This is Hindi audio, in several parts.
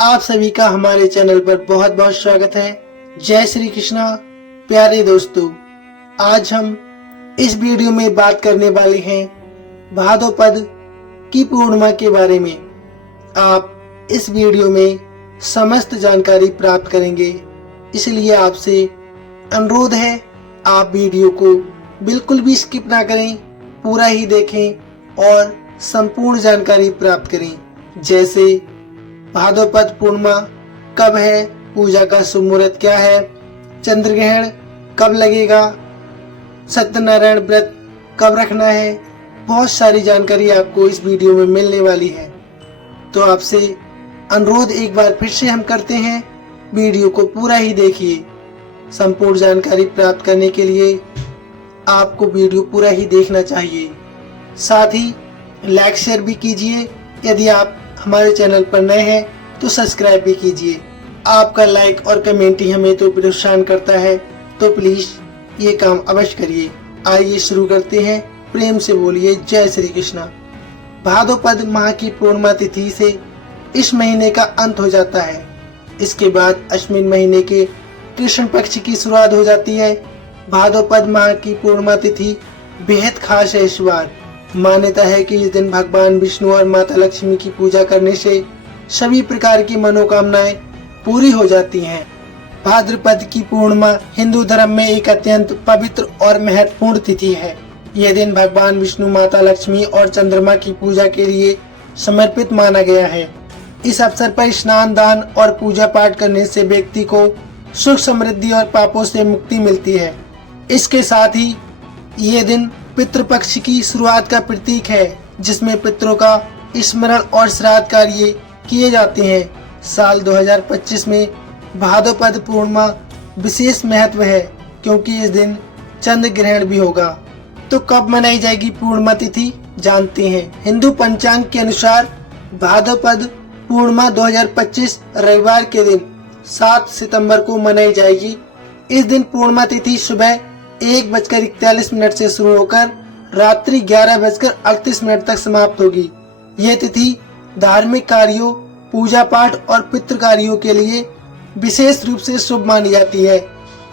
आप सभी का हमारे चैनल पर बहुत बहुत स्वागत है। जय श्री कृष्णा। प्यारे दोस्तों, आज हम इस वीडियो में बात करने वाले हैं भाद्रपद की पूर्णिमा के बारे में। आप इस वीडियो में समस्त जानकारी प्राप्त करेंगे, इसलिए आपसे अनुरोध है आप वीडियो को बिल्कुल भी स्किप ना करें, पूरा ही देखें और संपूर्ण जानकारी प्राप्त करें। जैसे भाद्रपद पूर्णिमा कब है, पूजा का शुभ मुहूर्त क्या है, चंद्र ग्रहण कब लगेगा, सत्यनारायण व्रत कब रखना है, बहुत सारी जानकारी आपको इस वीडियो में मिलने वाली है। तो आपसे अनुरोध एक बार फिर से हम करते हैं, वीडियो को पूरा ही देखिए। संपूर्ण जानकारी प्राप्त करने के लिए आपको वीडियो पूरा ही देखना चाहिए। साथ ही लाइक शेयर भी कीजिए। यदि आप हमारे चैनल पर नए हैं तो सब्सक्राइब भी कीजिए। आपका लाइक और कमेंट ही हमें तो प्रोत्साहन करता है, तो प्लीज ये काम अवश्य करिए। आइए शुरू करते हैं। प्रेम से बोलिए जय श्री कृष्णा। भाद्रपद माह की पूर्णिमा तिथि से इस महीने का अंत हो जाता है। इसके बाद अश्विन महीने के कृष्ण पक्ष की शुरुआत हो जाती है। भाद्रपद माह की पूर्णिमा तिथि बेहद खास है इस बार। मान्यता है कि इस दिन भगवान विष्णु और माता लक्ष्मी की पूजा करने से सभी प्रकार की मनोकामनाएं पूरी हो जाती हैं। भाद्रपद की पूर्णिमा हिंदू धर्म में एक अत्यंत पवित्र और महत्वपूर्ण तिथि है। यह दिन भगवान विष्णु, माता लक्ष्मी और चंद्रमा की पूजा के लिए समर्पित माना गया है। इस अवसर पर स्नान, दान और पूजा पाठ करने से व्यक्ति को सुख, समृद्धि और पापों से मुक्ति मिलती है। इसके साथ ही ये दिन पितृपक्ष की शुरुआत का प्रतीक है, जिसमें पितरों का स्मरण और श्राद्ध कार्य किए जाते हैं। साल 2025 में भाद्रपद पूर्णिमा विशेष महत्व है, क्योंकि इस दिन चंद्र ग्रहण भी होगा। तो कब मनाई जाएगी पूर्णिमा तिथि, जानते हैं। हिंदू पंचांग के अनुसार भाद्रपद पूर्णिमा 2025 रविवार के दिन 7 सितंबर को मनाई जाएगी। इस दिन पूर्णिमा तिथि सुबह 1:41 से शुरू होकर रात्रि 11:38 तक समाप्त होगी। यह तिथि धार्मिक कार्यों, पूजा पाठ और पितृ कार्यों के लिए विशेष रूप से शुभ मानी जाती है।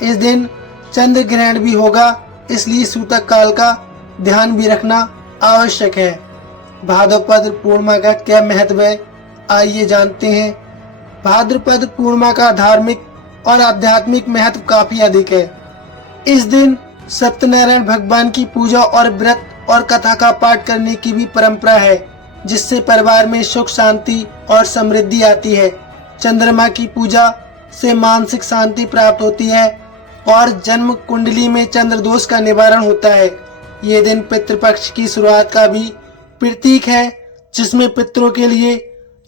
इस दिन चंद्र ग्रहण भी होगा, इसलिए सूतक काल का ध्यान भी रखना आवश्यक है। भाद्रपद पूर्णिमा का क्या महत्व है, आइए जानते हैं। भाद्रपद पूर्णिमा का धार्मिक और आध्यात्मिक महत्व काफी अधिक है। इस दिन सत्यनारायण भगवान की पूजा और व्रत और कथा का पाठ करने की भी परंपरा है, जिससे परिवार में सुख, शांति और समृद्धि आती है। चंद्रमा की पूजा से मानसिक शांति प्राप्त होती है और जन्म कुंडली में चंद्र दोष का निवारण होता है। ये दिन पितृपक्ष की शुरुआत का भी प्रतीक है, जिसमें पितरों के लिए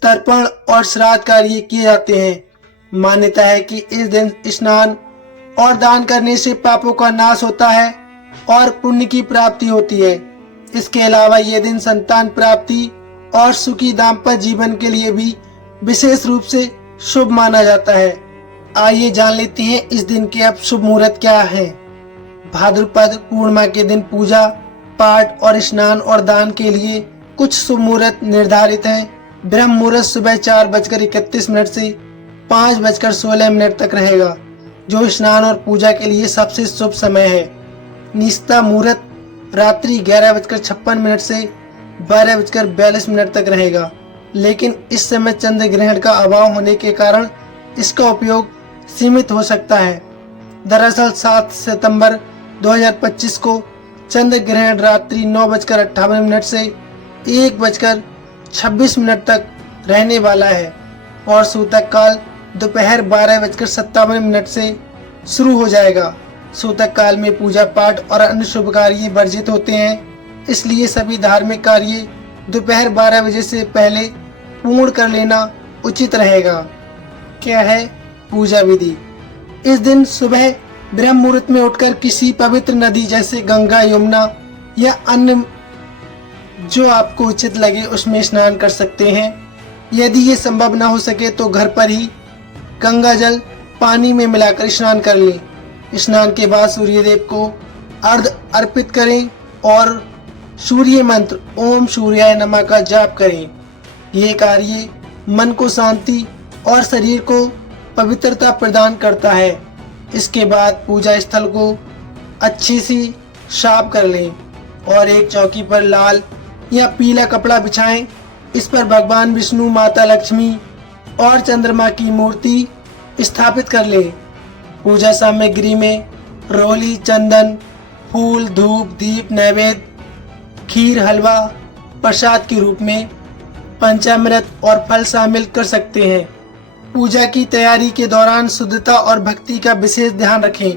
तर्पण और श्राद्ध कार्य किए जाते हैं। मान्यता है कि इस दिन स्नान और दान करने से पापों का नाश होता है और पुण्य की प्राप्ति होती है। इसके अलावा यह दिन संतान प्राप्ति और सुखी दाम्पत्य जीवन के लिए भी विशेष रूप से शुभ माना जाता है। आइए जान लेते हैं इस दिन के अब शुभ मुहूर्त क्या है। भाद्रपद पूर्णिमा के दिन पूजा पाठ और स्नान और दान के लिए कुछ शुभ मुहूर्त निर्धारित हैं। ब्रह्म मुहूर्त सुबह 4:31 से 5:16 तक रहेगा, जो स्नान और पूजा के लिए सबसे शुभ समय है। निस्ता मुहूर्त रात्रि 11:56 से 12:42 तक रहेगा, लेकिन इस समय चंद्र ग्रहण का अभाव होने के कारण इसका उपयोग सीमित हो सकता है। दरअसल 7 सितंबर 2025 को चंद्र ग्रहण रात्रि 9:58 से 1:26 तक रहने वाला है और सूतक काल दोपहर 12:57 से शुरू हो जाएगा। सूतक काल में पूजा पाठ और अन्य शुभ कार्य वर्जित होते हैं, इसलिए सभी धार्मिक कार्य दोपहर 12 बजे से पहले पूर्ण कर लेना उचित रहेगा। क्या है पूजा विधि। इस दिन सुबह ब्रह्म मुहूर्त में उठकर किसी पवित्र नदी जैसे गंगा, यमुना या अन्य जो आपको उचित लगे उसमें स्नान कर सकते हैं। यदि ये संभव न हो सके तो घर पर ही गंगा जल पानी में मिलाकर स्नान कर लें। स्नान के बाद सूर्यदेव को अर्घ्य अर्पित करें और सूर्य मंत्र ओम सूर्याय नमः का जाप करें। ये कार्य मन को शांति और शरीर को पवित्रता प्रदान करता है। इसके बाद पूजा स्थल को अच्छी सी साफ कर लें और एक चौकी पर लाल या पीला कपड़ा बिछाएं। इस पर भगवान विष्णु, माता लक्ष्मी और चंद्रमा की मूर्ति स्थापित कर लें। पूजा सामग्री में रोली, चंदन, फूल, धूप, दीप, नैवेद्य, खीर, हलवा, प्रसाद के रूप में पंचामृत और फल शामिल कर सकते हैं। पूजा की तैयारी के दौरान शुद्धता और भक्ति का विशेष ध्यान रखें।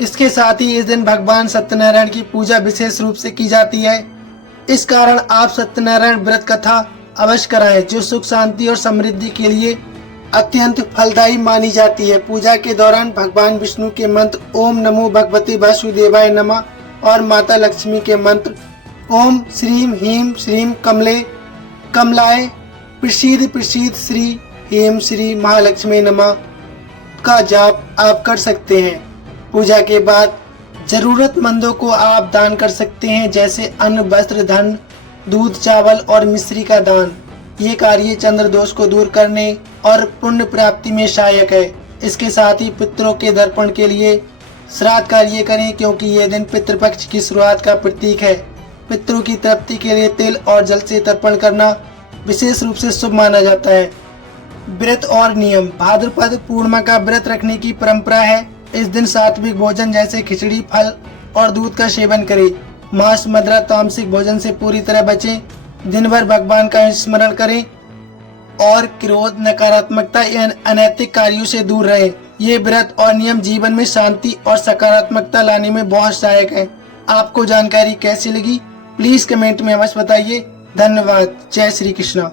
इसके साथ ही इस दिन भगवान सत्यनारायण की पूजा विशेष रूप से की जाती है। इस कारण आप सत्यनारायण व्रत कथा अवश्य कराएं, जो सुख, शांति और समृद्धि के लिए अत्यंत फलदायी मानी जाती है। पूजा के दौरान भगवान विष्णु के मंत्र ओम नमो भगवते वासुदेवाय नमः और माता लक्ष्मी के मंत्र ओम श्रीम ह्रीम श्रीम कमले कमलाय प्रसीद प्रसीद श्री ह्रीम श्री महालक्ष्मी नमः का जाप आप कर सकते हैं। पूजा के बाद जरूरतमंदों को आप दान कर सकते हैं, जैसे अन्न, वस्त्र, धन, दूध, चावल और मिश्री का दान। ये कार्य चंद्र दोष को दूर करने और पुण्य प्राप्ति में सहायक है। इसके साथ ही पितरों के दर्पण के लिए श्राद्ध कार्य करें, क्योंकि यह दिन पितृपक्ष की शुरुआत का प्रतीक है। पितरों की तृप्ति के लिए तिल और जल से तर्पण करना विशेष रूप से शुभ माना जाता है। व्रत और नियम। भाद्रपद पूर्णिमा का व्रत रखने की परंपरा है। इस दिन सात्विक भोजन जैसे खिचड़ी, फल और दूध का सेवन करें। मांस, मदिरा, तामसिक भोजन से पूरी तरह बचें। दिन भर भगवान का स्मरण करें और क्रोध, नकारात्मकता या अनैतिक कार्यों से दूर रहें। ये व्रत और नियम जीवन में शांति और सकारात्मकता लाने में बहुत सहायक है। आपको जानकारी कैसी लगी प्लीज कमेंट में अवश्य बताइए। धन्यवाद। जय श्री कृष्णा।